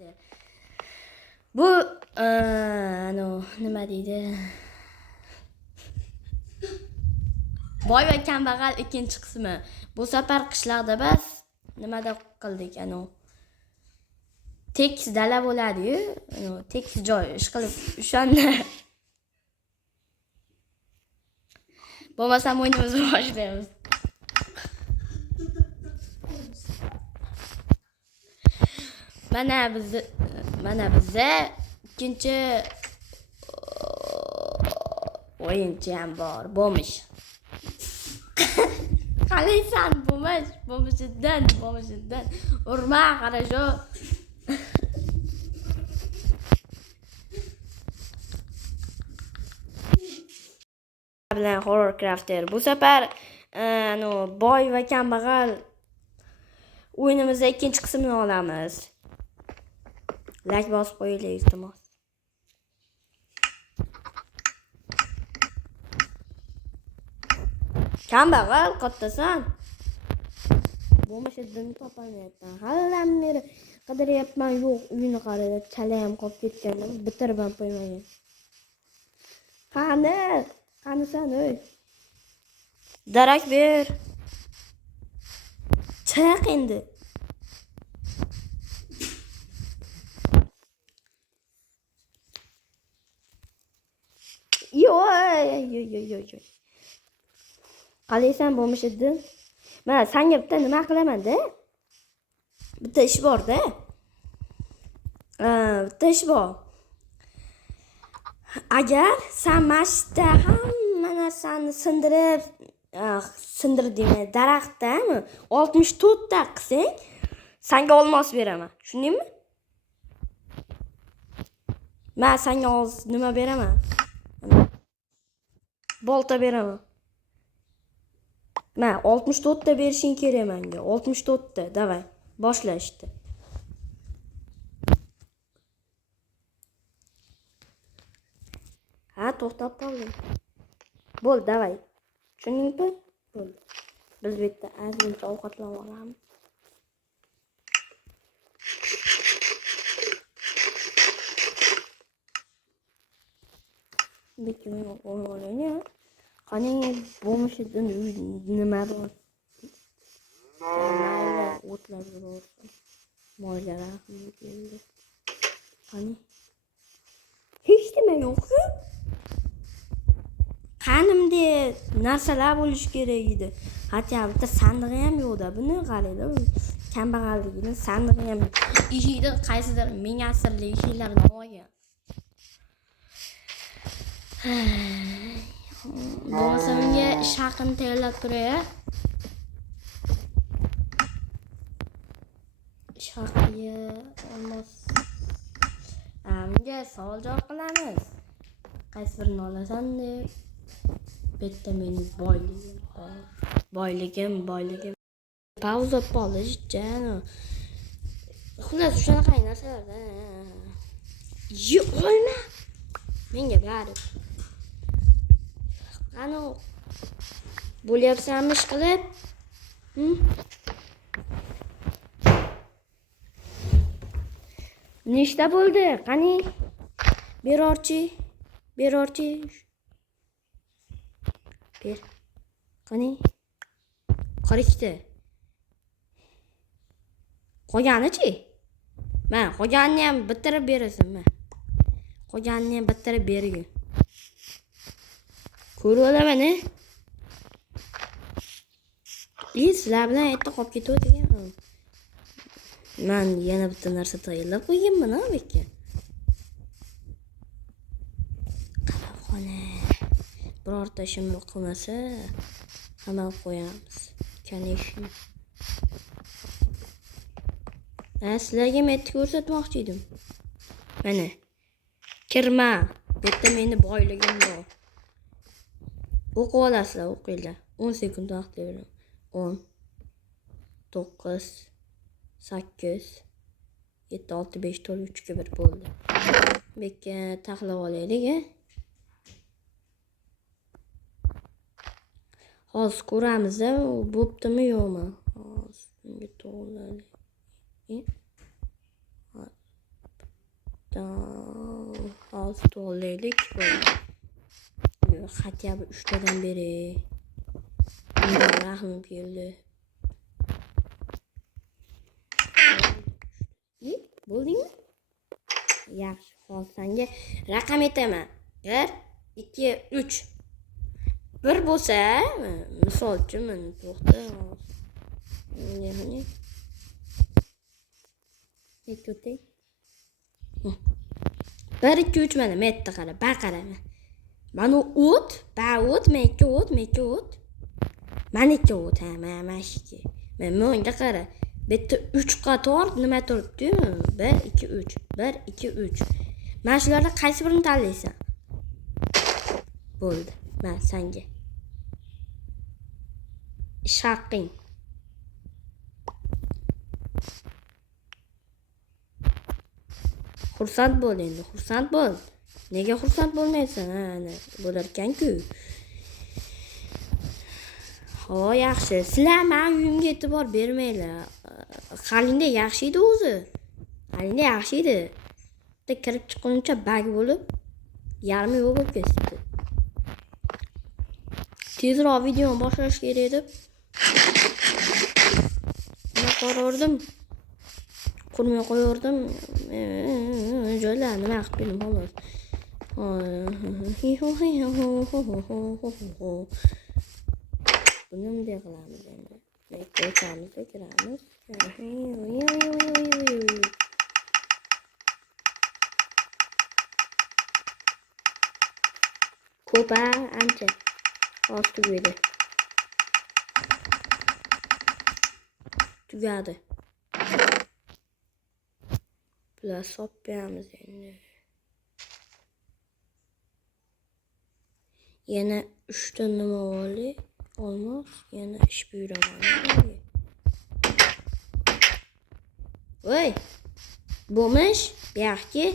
Crafter. Bu nima deydi? Boy va kambag'al ikkinchi qismi. Bu safar qishloqda bas nimada qildik tekis dala bo'ladi-yu, tekis joy ish qilib o'shanda. Bo'lmasam o'yinimizni boshlaymiz. Mana bizda ikkinchi o'yinchi ham bor, bo'lmish. Qalaysan, bo'lmishidan. Urma, qarasho. Bilan Horror Crafter. Bu safar boy va kambag'al o'yinimizda ikkinchi qismini olamiz. Like bosib qo'yinglar, iltimos. Kambag'al kattasan. Bo'lmashidan topolmayapman. Hallamni qidiryapman, yo'q, uyini qarada chala ham qolib ketgan, bitirib ham qo'ymagan. Qanisan o'y? Darak ber. Chiq endi. Yo'y. Qalaysan bo'lmishidan? Mana senga bitta nima qilaman-da? Bitta ish bor-da. Bitta ish bor. Agar sen mashda hamma narsani sindir demay, daraxtdami 64 ta qilsang, senga olmos beraman. Tushundingmi? Men senga nima beraman? Bolta beraman. Men 64 ta berishing kerak menga. 64 ta, davay. Boshla ishni. To'xtab qoldim. Bo'l, davay. Tushundingmi? Bo'l. Biz bu yerda ozgincha ovqatlanib olamiz. Lekin o'ylayman, qani bo'lmishidan nima bor? Mayli, o'tlar bor. Moylar ham keldi. Qani? Hech nima yo'q-ku. Qanimda narsalar bo'lish kerak edi. Hatto bitta sandig'i ham yo'qda. Buni qaranglar. Kambag'alligini sandig'i ham eshikda qaysidir ming asrli eshiklardan olgan. Bo'lmasa unga ish haqini tayyorlab turay. Ish haqiga olmos. Unga savol javob qilamiz. Qaysi birini olasan deb. Bitta meni boyligim. Pauza qilishjan. Xullas shunaqa narsalarda. Olma. Menga bari. Qani bo'lyapsanmi ish qilib? Nechta bo'ldi? Qani? Berorchi. Ber. Qani? Qarikda. Qolganichi? Men qolganini ham bitirib berasan, men. Qolganini ham bitirib bergin. Ko'rib olaman-a? Sizlar bilan aytib qolib ketayotgan. Men yana bitta narsa tayyorlab qo'yganman, bekka. Qarabqona. Birorta ishimni qilmasa, qamalib qo'yamiz. Конечно. Sizlarga men ko'rsatmoqchi edim. Mana. Kirma. Bu yerda meni boyligim bor. O'qib olasizlar, o'qinglar. 10 sekund vaqt beraman. 10 9 8 7 6 5 4 3 2 1 bo'ldi. Bekka taxlab olaylik-a. Hozir ko'ramiz-da, bo'ptimi yo'qmi? Hozir bunga to'g'rilaylik. Hozir to'g'rilaylik. Hatya 3 tadan beri. Rahim keldi. Bo'ldingmi? Yaxshi, hozir senga raqam aytaman. 1 2 3. 1 bo'lsa, misol uchun men to'xta. Ne? Aytdi. 1 2 3 mana metda qara, baqara. Mana o't, o't, men 2 o't, men 2 o't. Mana 2 o't, ha, mana shiki. Men menga qara. Bitta 3 qator nima turibdi? 1 2 3. 1 2 3. Mana shulardan qaysi birini tanlaysan? Bo'ldi. Men senga. Ish haqqing. Xursand bo'l endi, xursand bo'l. Nega xursand bo'lmaysan? Ana, bo'larkan-ku. Ho, yaxshi. Sizlar men uyimga e'tibor bermanglar. Halinda yaxshi edi o'zi. Halinda yaxshi edi. Bitta kirib chiqquncha bag bo'lib, yarim yo'q bo'lib ketdi. Tezroq videoni boshlash kerak edi. Nima qarordim? Qurmay qo'yardim. Joylarni nima qilib berim xolos. Buni bunday qilamiz endi. Ko'chamiz kiramiz. Ko'pa ancha tugadi. Tugadi. Bular sopyamiz endi. Yana 3 ta nima olay? Olmos, yana ish buyuraman. Voy! Bo'lmish, buyoqqa.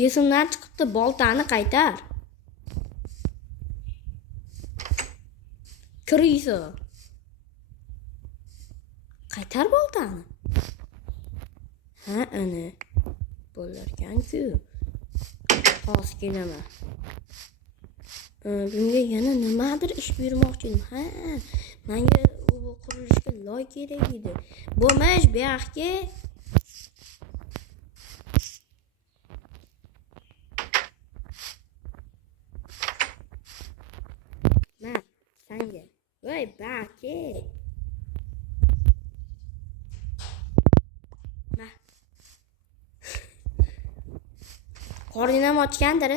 Yesimdan chiqibdi, boltani qaytar. Kiriysa. Qaytar boltani. Ha, ana. Bo'larkan-ku. Hozir kelaman. Bunga yana nimadir ish buyurmoqchi edim. Ha, menga u qurilishga loy kerak edi. Bo'lmish, buyoqqa. Ma, senga. Voy, buyoqqa. Ma. Qorningam ochgandir?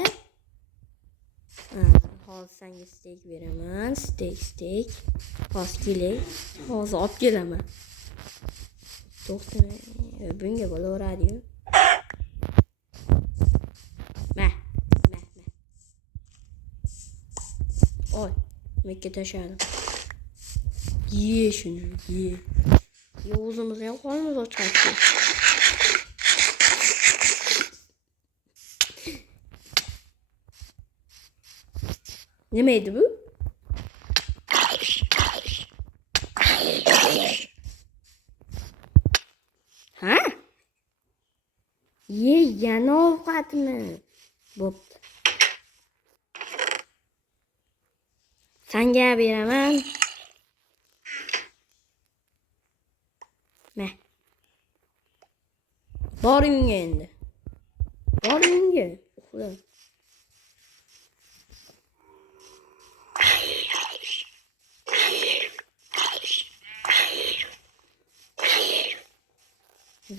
Hozir senga steak beraman. Steak. Hozir kelay. Hozir olib kelaman. To'xtama. Bunga bo'laveradi-yu. Ma. Oy, mekka tashladim. Ye shuni, ye. O'zimizni ham qornimiz ochqayapti. Nima edi bu? Ha? Ye, yana ovqatmi? Bo'pti. Senga beraman. Ma. Boringga endi. Boringga. Uxla.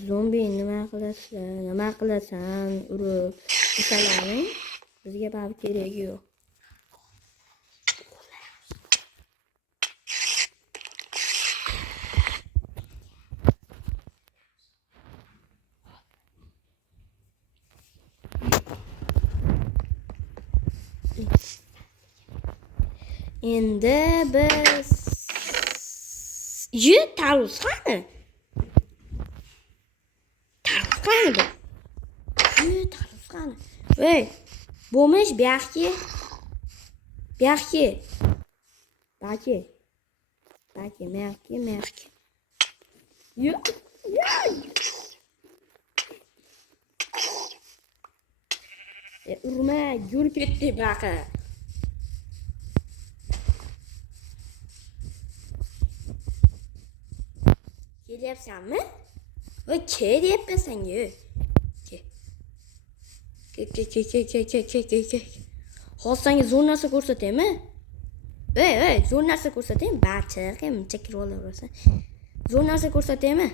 Zombi nima qilasan? Urib, isalaring. Bizga baribir keragi yo'q. Endi biz tarvuz qani? Tarvuz qani? Voy, bo'lmish buyoqqa. Baki. Yo'q. Urma, yurib ketdi baqa. Kelyapsanmi? Voy, kelyapsan senga. Ke. Hozir senga zo'r narsa ko'rsataymi? Ey, zo'r narsa ko'rsataymi? Barchaga muncha kirib olaversan. Zo'r narsa ko'rsataymi?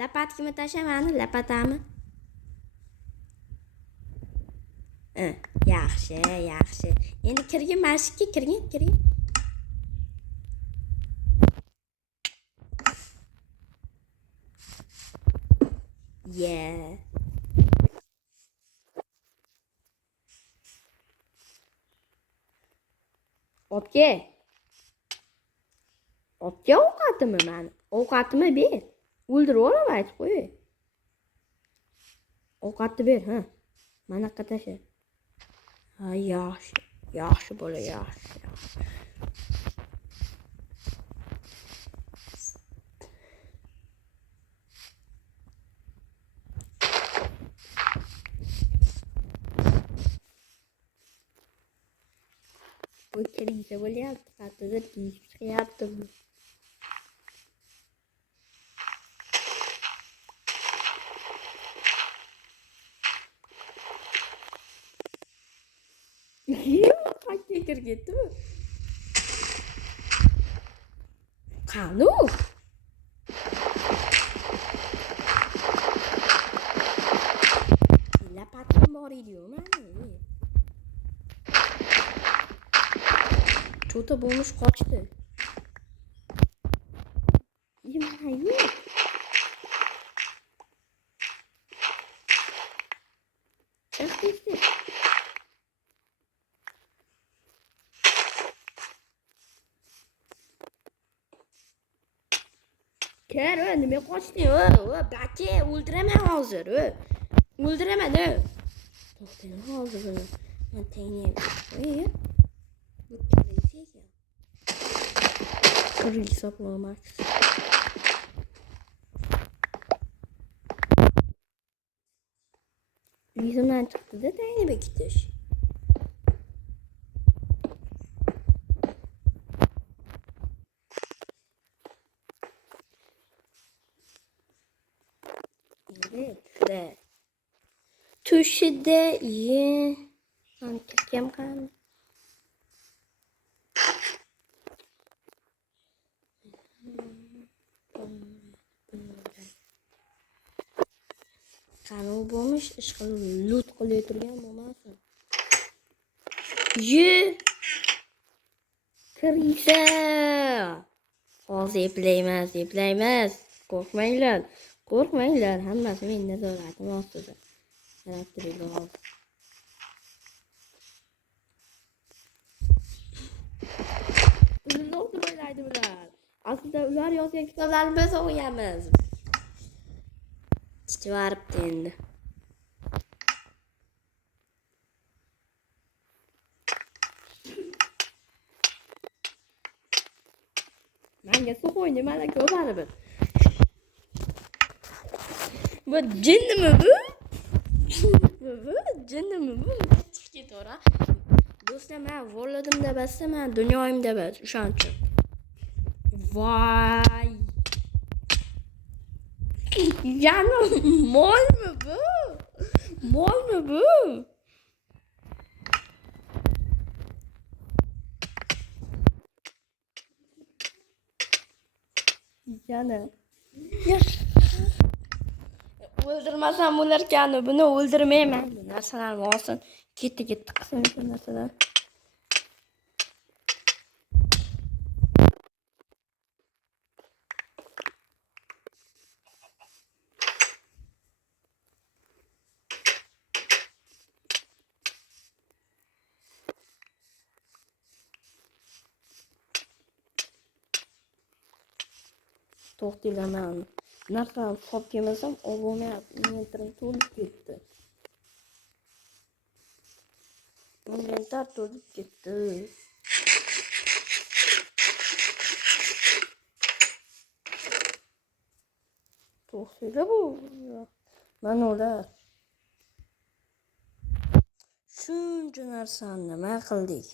Lapatkami tashamani, lapatami? Yaxshi. Endi kirgin, mashqqa kirgin. Yeah. Otga ovqatimi mani? Ovqatimi ber. O'ldirib olaman, aytib qo'y. Ovqatni ber, ha. Mana yoqqa tasha. Ha, yaxshi bola, yaxshi. Bu kirgisi bo'lyapti, qattiqdir kiyib chiqyapti bu. Qancha kirib ketdi bu? Qani? Lapatim bor edi-yu mani. Cho'ta bo'lmish qochdi. Mana yo'q. Chiqdi. Kar, nima qochding? Baka, o'ldiraman hozir. O'ldiraman. To'xtang hozir buni. Men tengyapman. Bu kirisiga. Kiril hisoblamak. Yuzimdan chiqdi-da, tayini bekitish. Tushida ye. Antikam qani. Qani u bo'lmish, ish qilib lut qilib turgan bo'lmasin. Ye. Kirisa. Hozir eplaymiz. Qo'rqmanglar, hammasi men nazoratim ostida. Qarab turinglar hozir. Ular o'ylaydi bular. Aslida ular yozgan kitoblarni biz o'qiyamiz. Chivaribdi endi. Menga so'qoy nimalar ko'tarib. Bu jinnimi bu? Jinnimi bu? Chiqib ketaver. Do'stlar, men voladim deb bassa, men dunyoyim deb o'shancha. Voy. Yana molmi bu? Yana. O'ldirmasam bo'larkani, buni o'ldirmayman. Narsalarni olsin, ketdi qilsin shu narsalar. To'xtinglar, men narsalarni solib kelmasam, olmayapti. Inventorim to'lib ketdi. Inventar to'lib ketdi. to'xtaydi bu. Mana ular. Shuncha narsani nima qildik?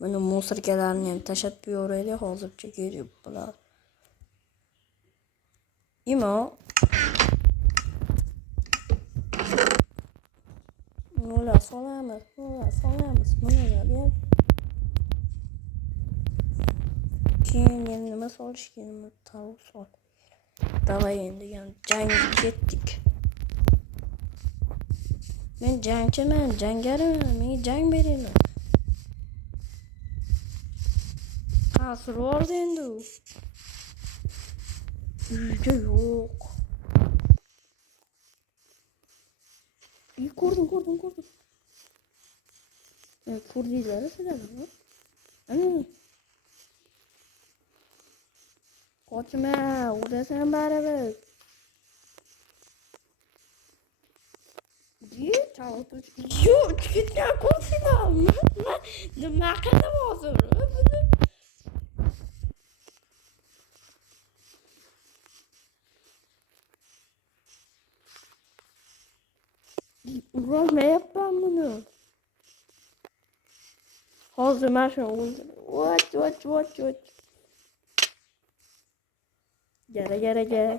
Mana musorkalarni ham tashab yuboraylik, hozircha kerak bular. Imo. Ular solamiz. Bularga. Keyin nima solish kerak? Tovuq sol. Davay endi jangga ketdik. Men jangchiman, jangariman, menga jang beringlar. Qasr oldi endi u. Uyda yo'q. Ko'rdim. Ko'rdinglar sizlar? Qochma, urasan baribir. Yo'q, ketgan ko'rsinglar. Nima qildim hozir? Buni urolmayapman buni. Hozir mana shuni o'ldirib. Gara.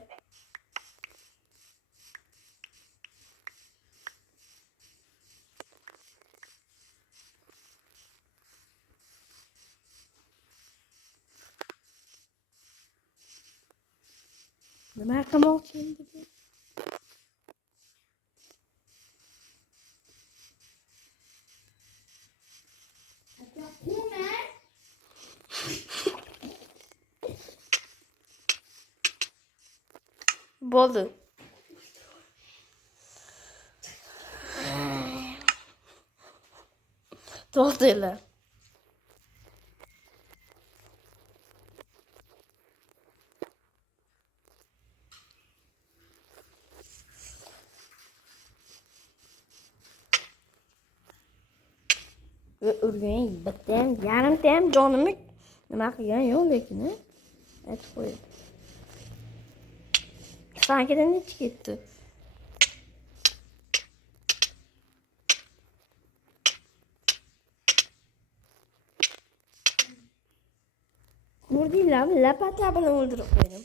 Nima qilmoqchi endi bu? Bo'ldi. To'xtanglar. Urgan bittayam yarimta ham jonimni nima qilgan yo'q lekin aytib qo'yay. Sankidan nechi ketdi? Ko'rdinglarmi? Lapata bilan o'ldirib qo'ydim.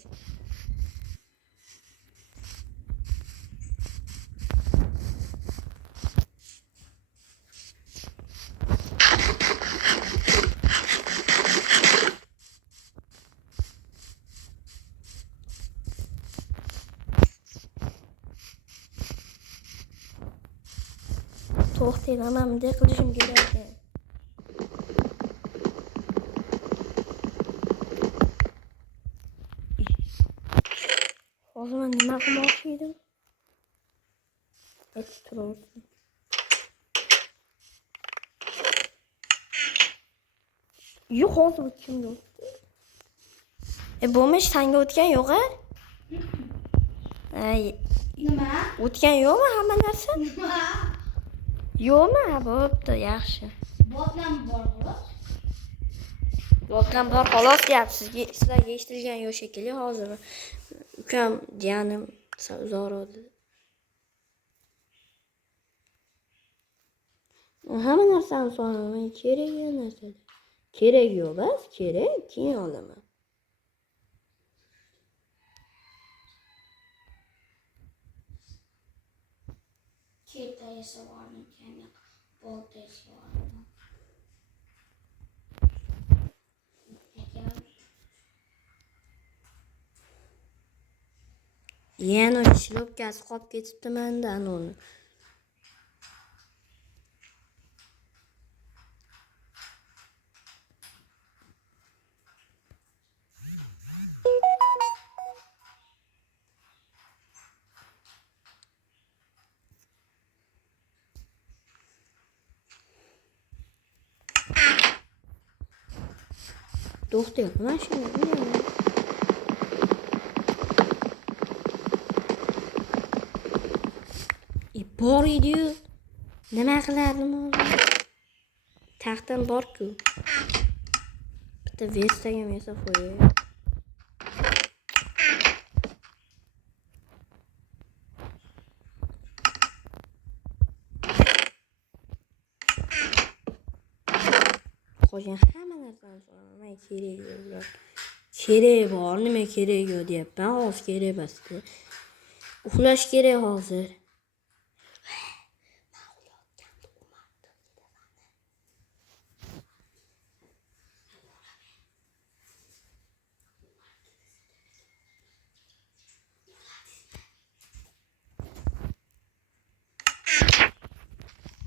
To'xtanglar, men bunday qilishim kerak ekan. Hozir men nima qilmoqchi edim? Aytib turardim. Yo'q, hozir o'tgan yo'q. Bo'lmish sanga o'tgan yo'q-a? Nima? O'tgan yo'qmi hamma narsa? Nima? Yo'qmi? Bo'pti, yaxshi. Botdan bor xolos gap. Sizlarga eshitilgan yo'q shekilli hozir. Ukam, jiyanim uzoqroq dedi. Hamma narsani so'raman, kerak narsa. Kerak yo'q, bas, kerak, keyin olaman. Keta esa varning keyin bolta esa varning. Yana shlopkasi qolib ketibdi menda uni. To'xtang, mashina bor edi-yu. Nima qilardim hozir? Taxtam bor-ku. Bitta vestaga yasab qo'yay. qolgan hamma narsani so'raman. Kerak yo'q. Kerak bor, nima kerak yo'q deyapman. Hozir kerak emasdi. Uxlash kerak hozir.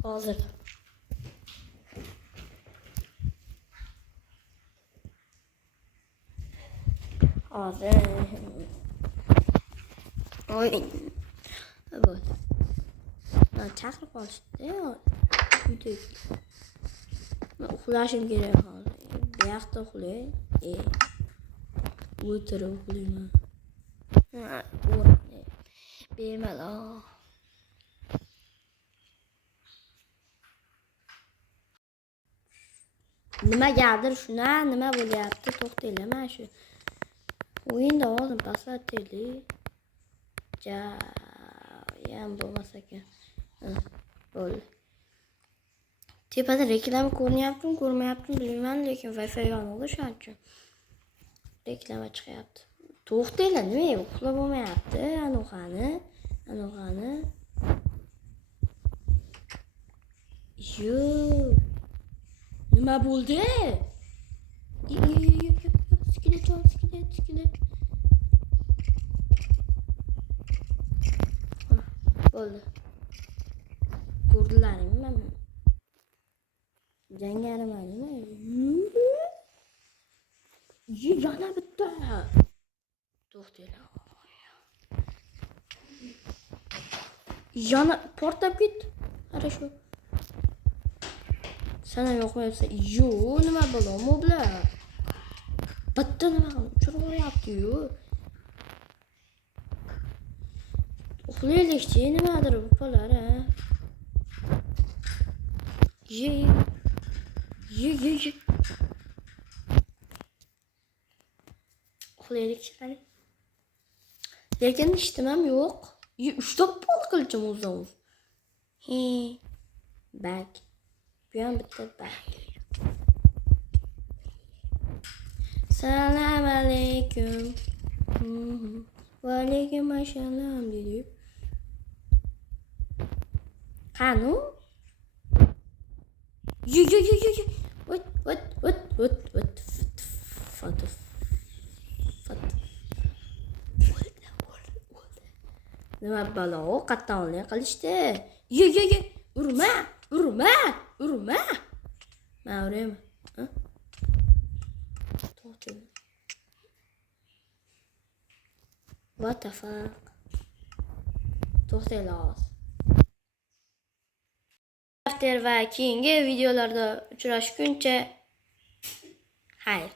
Hozir. Oy. Bu. Chaqirib qolishdi. Uyda. Men uxlashim kerak hozir. Bu yoqda uxlay. O'tirib uxlayman. Bemalol. Nimagadir nima bo'lyapti? To'xtanglar, mana shu o'yinda hozir basataylik. Ham bo'lmas ekan. Bo'ldi. Tepada reklama ko'ryaptimi, ko'rmayaptimi bilmayman, lekin Wi-Fi yonida shuning uchun reklama chiqyapti. To'xtanglar, nima uxlab bo'lmayapti? Anoqani. Nima bo'ldi? Skelet. Bo'ldi. Ko'rdilaringmi? Jangarimanmi? Yana bitta. To'xtanglar. Yana portlab ketdi. Ana shu. Sana yo'qmayapsa, nima bo'ladi bular? Bitta nima uchiryapti-yu. Uxlaylikchi, nimadir bular, ha? Ye. Uxlaylikchi qani. Lekin ishtimam yo'q. 3 ta pul qilchim o'zim. Bak. Bu ham bitta bak. Assalomu alaykum. Va alaykum assalom dedi. Qani? What. Foto. Nima balo, qattiqlik qilishdi. Urma. Men uraymi? To'xta. What the fuck? To'xtaylar. Va keyingi videolarda uchrashguncha xayr.